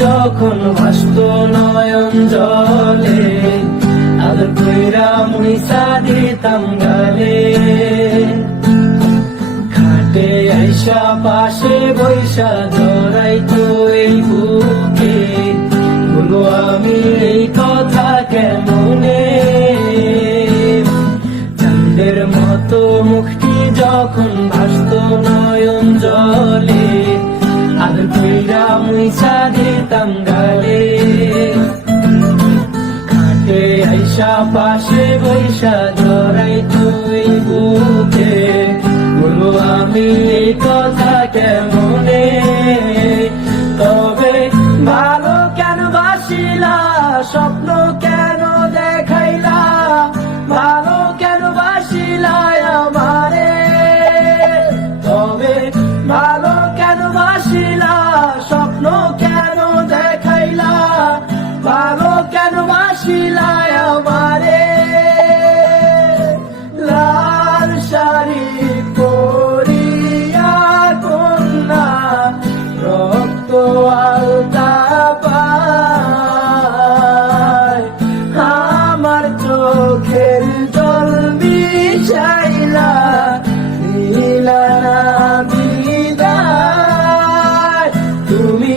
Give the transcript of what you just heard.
যখন ভাসত নয়ন জলে আদর কইরা মুইসা দিতাম গালে, খাটে আইসা পাশে বৈশা জড়াইতো এই বুকে, বলো আমি এই কথা কেমনে। চাঁদের মতো মুখটি যখন ভাসত নয়ন জলে আদর কইরা মুইসা দিতাম গালে, খাটে আইসা পাশে বৈশা জড়াইতো এই বুকে, বলো আমি এই কথা কেমনে। তবে ভালো কেন বাসিলা, স্বপ্ন কেন দেখাইলা, ভালো কেন বাসিলা আমারে। তবে ভালো কেন বাসিলা, স্বপ্ন কেন দেখাইলা, ভালো কেন বাসিলা আমারে। লাল শাড়ি পরিয়া কন্যা রক্ত আলতা পায়, আমার চোখের জল মিশাইলা দিলা না বিদায়। তুমি